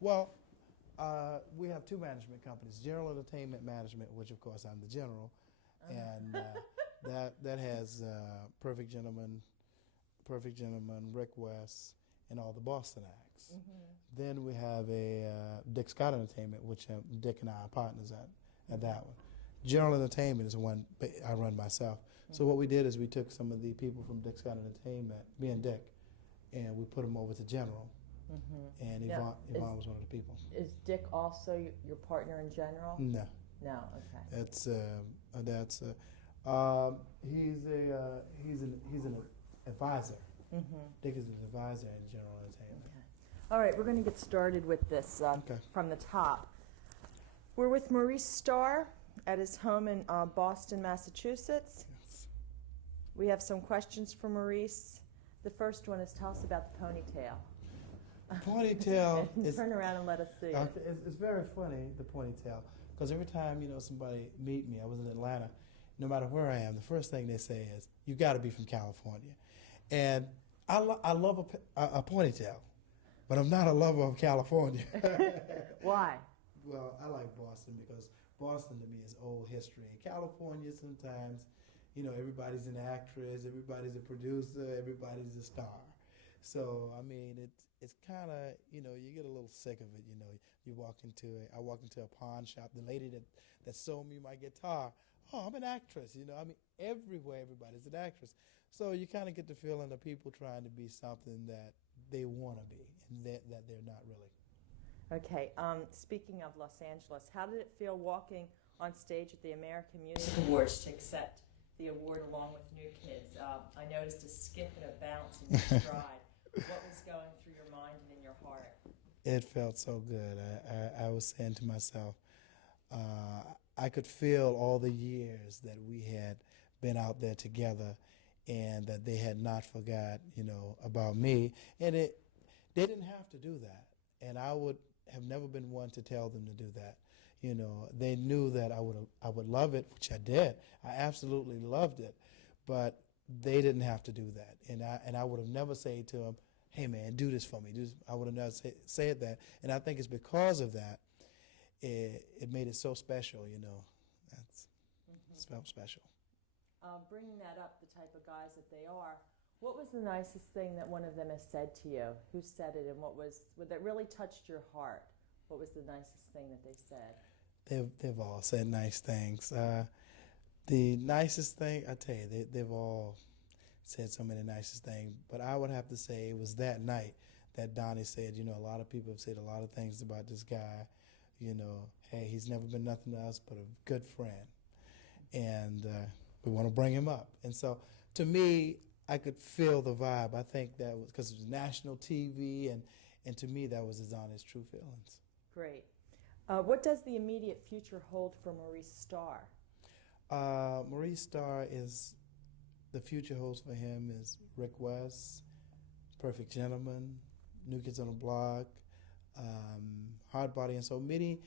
Well, we have two management companies: General Entertainment Management, which of course I'm the general, and that has Perfect Gentleman, Rick West, and all the Boston acts. Then we have a Dick Scott Entertainment, which Dick and I are partners at that one. General Entertainment is the one I run myself. So what we did is we took some of the people from Dick Scott Entertainment, me and Dick, and we put them over to General. And Yvonne was one of the people. Is Dick also your partner in General? No. No. Okay. He's an advisor. Dick is an advisor in General Entertainment. Okay. All right, we're going to get started with this from the top. We're with Maurice Starr at his home in Boston, Massachusetts. Yes. We have some questions for Maurice. The first one is, tell us about the ponytail. Ponytail is... Turn around and let us see it. It's very funny, the ponytail, because every time somebody meet me, I was in Atlanta, no matter where I am, the first thing they say is, you got to be from California. And I love a ponytail, but I'm not a lover of California. Why? Well, I like Boston because Boston to me is old history. California sometimes, everybody's an actress, everybody's a producer, everybody's a star. So, I mean, it's kind of, you get a little sick of it, I walked into a pawn shop, the lady that sold me my guitar, oh, I'm an actress, everywhere everybody's an actress. So you kind of get the feeling of people trying to be something that they want to be and that they're not really. Okay, speaking of Los Angeles, how did it feel walking on stage at the American Music Awards to accept the award along with New Kids? I noticed a skip and a bounce in your stride. What was going through your mind and in your heart? It felt so good. I was saying to myself, I could feel all the years that we had been out there together and that they had not forgot, about me. And they didn't have to do that. And I would have never been one to tell them to do that. They knew that I would love it, which I did. I absolutely loved it. But they didn't have to do that. And I would have never said to them, hey, man, do this for me. I would have never said that. And I think it's because of that, it made it so special, It felt special. Bringing that up, the type of guys that they are, what was the nicest thing that one of them has said to you? Who said it, and what that really touched your heart? What was the nicest thing that they said? They've all said nice things. The nicest thing, I tell you, they've all said some of the nicest things, but I would have to say it was that night that Donnie said, a lot of people have said a lot of things about this guy, hey, he's never been nothing to us but a good friend, and we want to bring him up. And so, to me, I could feel the vibe. I think that was because it was national TV, and to me, that was his honest, true feelings. Great. What does the immediate future hold for Maurice Starr? Maurice Starr the future holds for him is Rick West, Perfect Gentleman, New Kids on the Block, Hard Body, and so many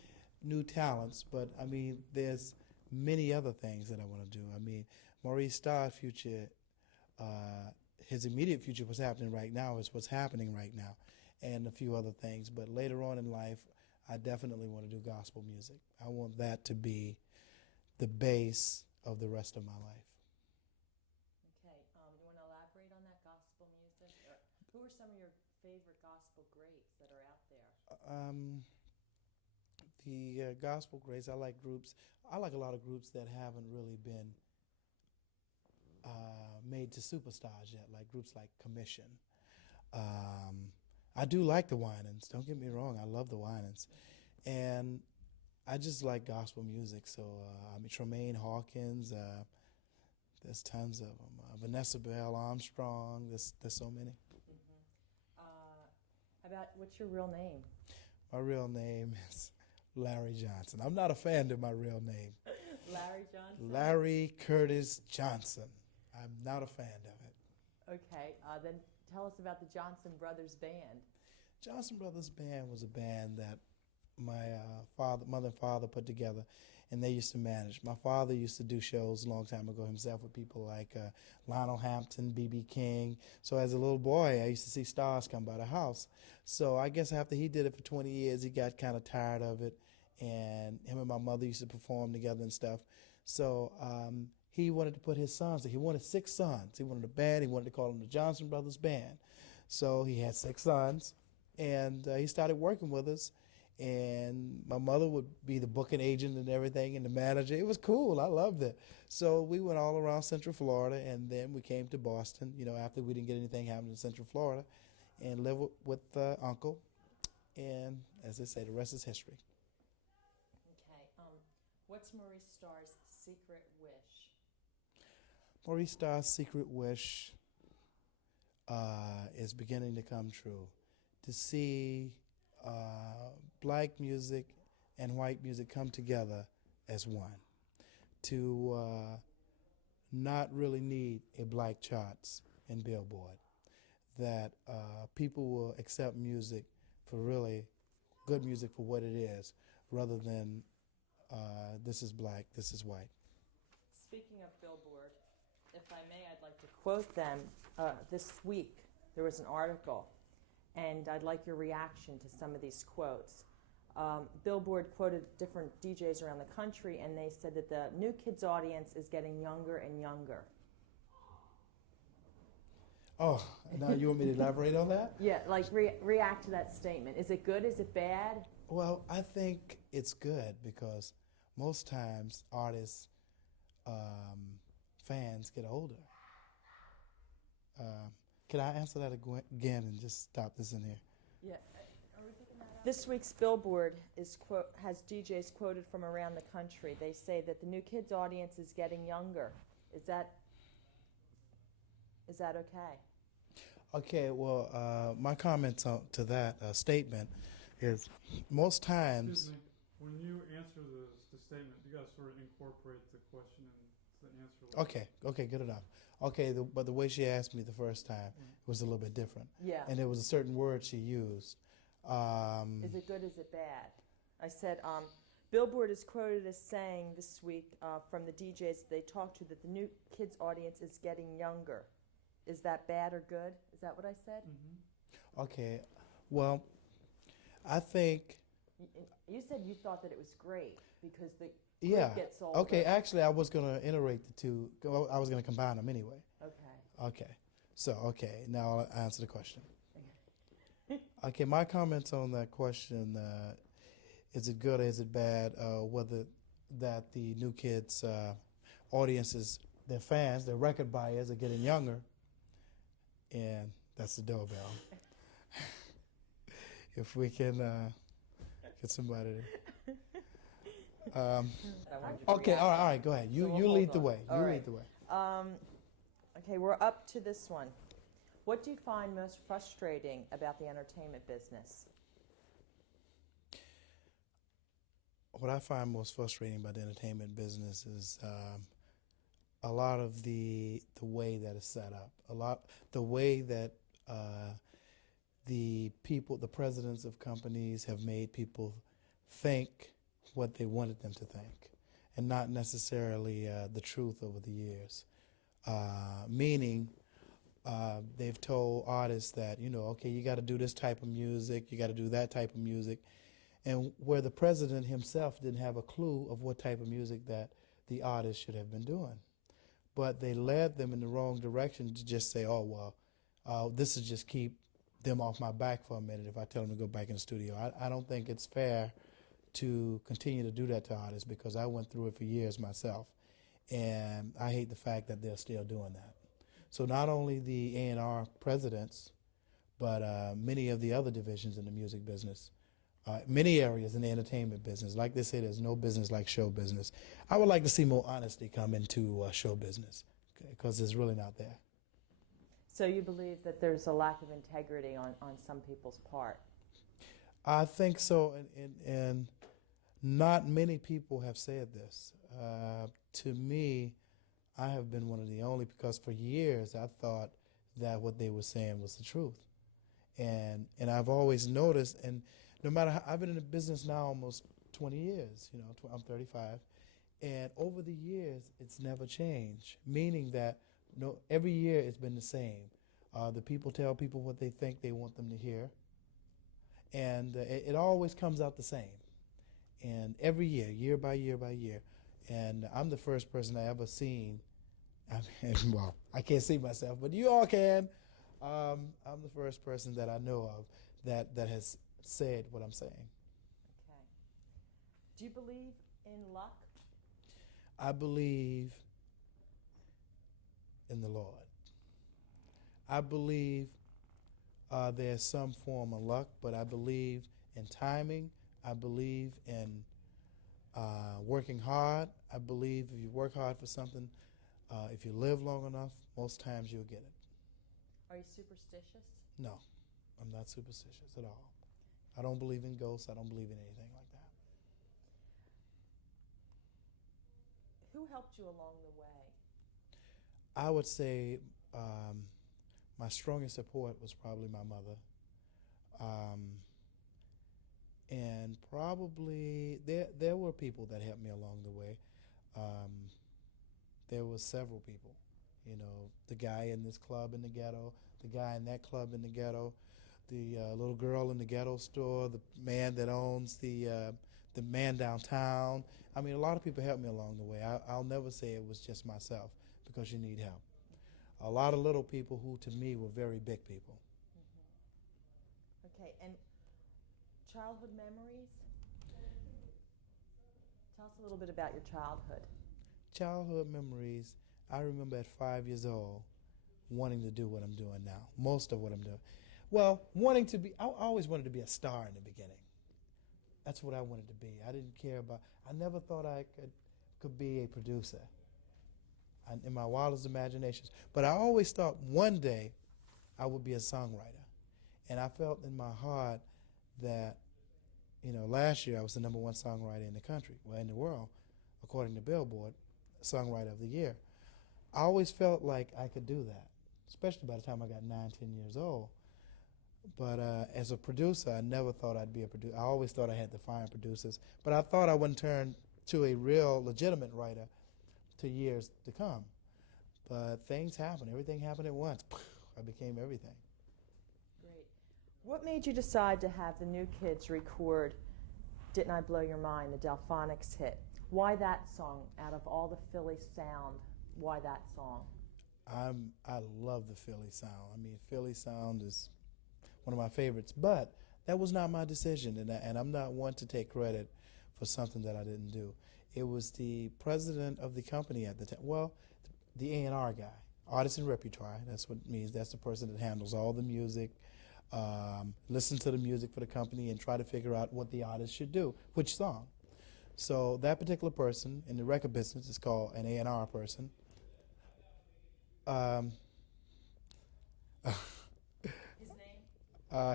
new talents. But, I mean, there's many other things that I want to do. I mean, Maurice Starr's future, his immediate future, what's happening right now, is what's happening right now, and a few other things. But later on in life, I definitely want to do gospel music. I want that to be the base of the rest of my life. Okay, you want to elaborate on that gospel music? Or who are some of your favorite gospel greats that are out there? The gospel greats, I like groups. I like a lot of groups that haven't really been made to superstars yet, like groups like Commission. I do like the Winans, don't get me wrong, I love the Winans. And I just like gospel music, so I mean, Tremaine Hawkins, there's tons of them. Vanessa Bell Armstrong, there's so many. What's your real name? My real name is Larry Johnson. I'm not a fan of my real name. Larry Johnson? Larry Curtis Johnson. I'm not a fan of it. Okay, then tell us about the Johnson Brothers Band. Johnson Brothers Band was a band that mother and father put together, and they used to manage. My father used to do shows a long time ago himself with people like Lionel Hampton, B.B. King. So as a little boy, I used to see stars come by the house. So I guess after he did it for 20 years, he got kind of tired of it, and him and my mother used to perform together and stuff. So he wanted to put his sons. He wanted 6 sons. He wanted a band. He wanted to call them the Johnson Brothers Band. So he had 6 sons, and he started working with us. And my mother would be the booking agent and everything, and the manager. It was cool. I loved it. So we went all around Central Florida, and then we came to Boston. After we didn't get anything happening in Central Florida, and lived with Uncle. And as I say, the rest is history. Okay. What's Maurice Starr's secret wish? Maurice Starr's secret wish is beginning to come true. To see black music and white music come together as one. To not really need a black charts and Billboard. That people will accept music for really good music for what it is, rather than this is black, this is white. Speaking of Billboard, if I may, I'd like to quote them. This week there was an article, and I'd like your reaction to some of these quotes. Billboard quoted different DJs around the country, and they said that the new kids' audience is getting younger and younger. Oh, now you want me to elaborate on that? Yeah, like react to that statement. Is it good? Is it bad? Well, I think it's good because most times artists, fans get older. Can I answer that again and just stop this in here? Yeah. This week's Billboard has DJs quoted from around the country. They say that the new kids' audience is getting younger. Is that okay? Okay, well, my comments to that statement is most times. Excuse me. When you answer the statement, you got to sort of incorporate the question and the answer. Okay, good enough. Okay, but the way she asked me the first time was a little bit different. Yeah. And there was a certain word she used. Is it good? Is it bad? I said, Billboard is quoted as saying this week from the DJs they talked to that the new kids' audience is getting younger. Is that bad or good? Is that what I said? Mm-hmm. Okay, well, I think. You said you thought that it was great because the Yeah. gets older. Okay, actually, I was going to iterate the two. I was going to combine them anyway. Okay. Okay, now I'll answer the question. Okay, my comments on that question, is it good or is it bad, whether that the new kids' audiences, their fans, their record buyers are getting younger, and that's the doorbell. If we can get somebody to... okay, all right, go ahead. You lead the way. Lead the way. Okay, we're up to this one. What do you find most frustrating about the entertainment business? What I find most frustrating about the entertainment business is a lot of the way that it's set up, the way that the presidents of companies have made people think what they wanted them to think, and not necessarily the truth over the years. Meaning, they've told artists that, okay, you got to do this type of music, you got to do that type of music, and where the president himself didn't have a clue of what type of music that the artist should have been doing. But they led them in the wrong direction to just say, oh, well, this is just keep them off my back for a minute if I tell them to go back in the studio. I don't think it's fair to continue to do that to artists because I went through it for years myself. And I hate the fact that they're still doing that. So not only the A&R presidents, but many of the other divisions in the music business, many areas in the entertainment business. Like they say, there's no business like show business. I would like to see more honesty come into show business because it's really not there. So you believe that there's a lack of integrity on some people's part? I think so, and not many people have said this. To me, I have been one of the only, because for years I thought that what they were saying was the truth. And I've always noticed, and no matter how, I've been in the business now almost 20 years, you know, I'm 35. And over the years, it's never changed, meaning that no, every year it's been the same. The people tell people what they think they want them to hear, and it always comes out the same. And every year, year by year by year. And I'm the first person I ever seen. I mean, well, I can't see myself, but you all can. I'm the first person that I know of that has said what I'm saying. Okay. Do you believe in luck? I believe in the Lord. I believe there's some form of luck, but I believe in timing. I believe in working hard. I believe if you work hard for something, if you live long enough, most times you'll get it. Are you superstitious? No, I'm not superstitious at all. I don't believe in ghosts. I don't believe in anything like that. Who helped you along the way? I would say my strongest support was probably my mother. And probably there were people that helped me along the way. There were several people. You know, the guy in this club in the ghetto, the guy in that club in the ghetto, the little girl in the ghetto store, the man that owns the man downtown. I mean, a lot of people helped me along the way. I'll never say it was just myself, because you need help. A lot of little people who, to me, were very big people. Okay, and childhood memories? Tell us a little bit about your childhood. Childhood memories, I remember at 5 years old wanting to do what I'm doing now, most of what I'm doing. Well, I always wanted to be a star in the beginning. That's what I wanted to be. I didn't care about, I never thought I could be a producer in my wildest imaginations. But I always thought one day I would be a songwriter. And I felt in my heart that, you know, last year I was the #1 songwriter in the country, well, in the world, according to Billboard, Songwriter of the Year. I always felt like I could do that, especially by the time I got 9, 10 years old. But as a producer, I never thought I'd be a producer. I always thought I had to find producers. But I thought I wouldn't turn to a real, legitimate writer to years to come. But things happen. Everything happened at once. I became everything. Great. What made you decide to have the New Kids record Didn't I Blow Your Mind, the Delphonics hit? Why that song out of all the Philly sound? Why that song? I love the Philly sound. I mean, Philly sound is one of my favorites. But that was not my decision, and I'm not one to take credit for something that I didn't do. It was the president of the company at the time. Well, the A&R guy, artist and repertoire. That's what it means. That's the person that handles all the music, listen to the music for the company, and try to figure out what the artist should do, which song. So that particular person in the record business is called an A&R person.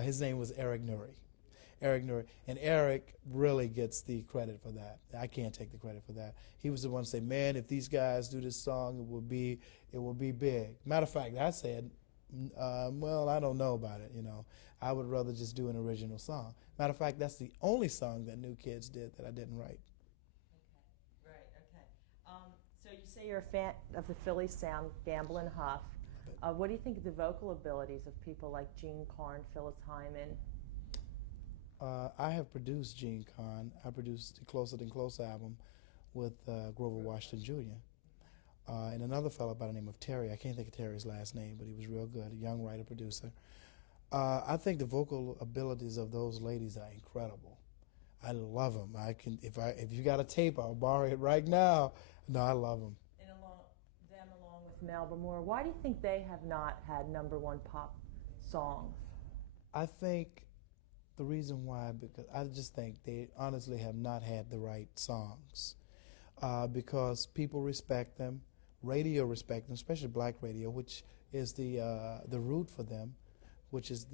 His name was Eric Nuri. Eric Nuri. And Eric really gets the credit for that. I can't take the credit for that. He was the one to say, man, if these guys do this song, it will be big. Matter of fact, I said, well, I don't know about it, you know. I would rather just do an original song. Matter of fact, that's the only song that New Kids did that I didn't write. Okay, right, okay. So you say you're a fan of the Philly sound, Gamble and Huff. What do you think of the vocal abilities of people like Gene Carn, Phyllis Hyman? I have produced Gene Carn. I produced the Closer Than Close album with Grover Washington Jr. And another fellow by the name of Terry. I can't think of Terry's last name, but he was real good, a young writer-producer. I think the vocal abilities of those ladies are incredible. I love them. If you got a tape, I'll borrow it right now. No, I love them. And along with Melba Moore, why do you think they have not had #1 pop songs? I think the reason why, because I just think they honestly have not had the right songs. Because people respect them, radio respect them, especially black radio, which is the root for them, which is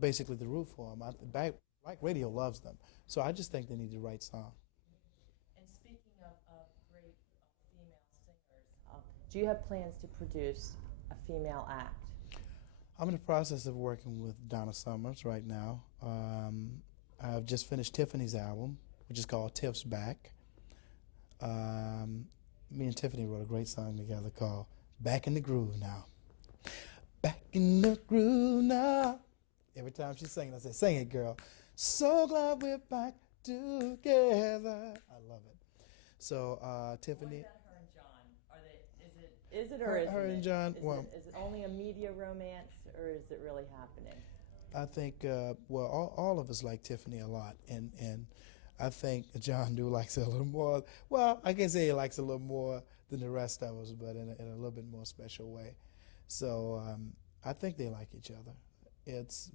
basically the root for them. Black radio loves them. So I just think they need the right song. And speaking of great female singers, do you have plans to produce a female act? I'm in the process of working with Donna Summers right now. I've just finished Tiffany's album, which is called Tiff's Back. Me and Tiffany wrote a great song together called Back in the Groove Now. Back in the groove now. Every time she's singing, I say, sing it, girl. So glad we're back together. I love it. So, Tiffany. What about her and John? Are they? Is it or isn't her it? and John. Is it only a media romance, or is it really happening? I think, all of us like Tiffany a lot, and I think John likes it a little more. Well, I can say he likes it a little more than the rest of us, but in a little bit more special way. So I think they like each other.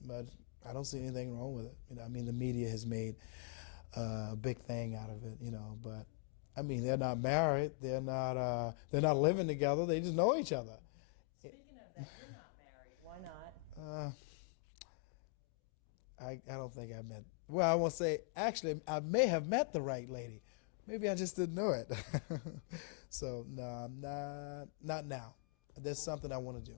But I don't see anything wrong with it. I mean, the media has made a big thing out of it, But I mean, they're not married. They're not living together. They just know each other. Speaking of that, you're not married. Why not? I don't think I met. Well, I won't say. Actually, I may have met the right lady. Maybe I just didn't know it. So no, I'm not now. There's something I want to do.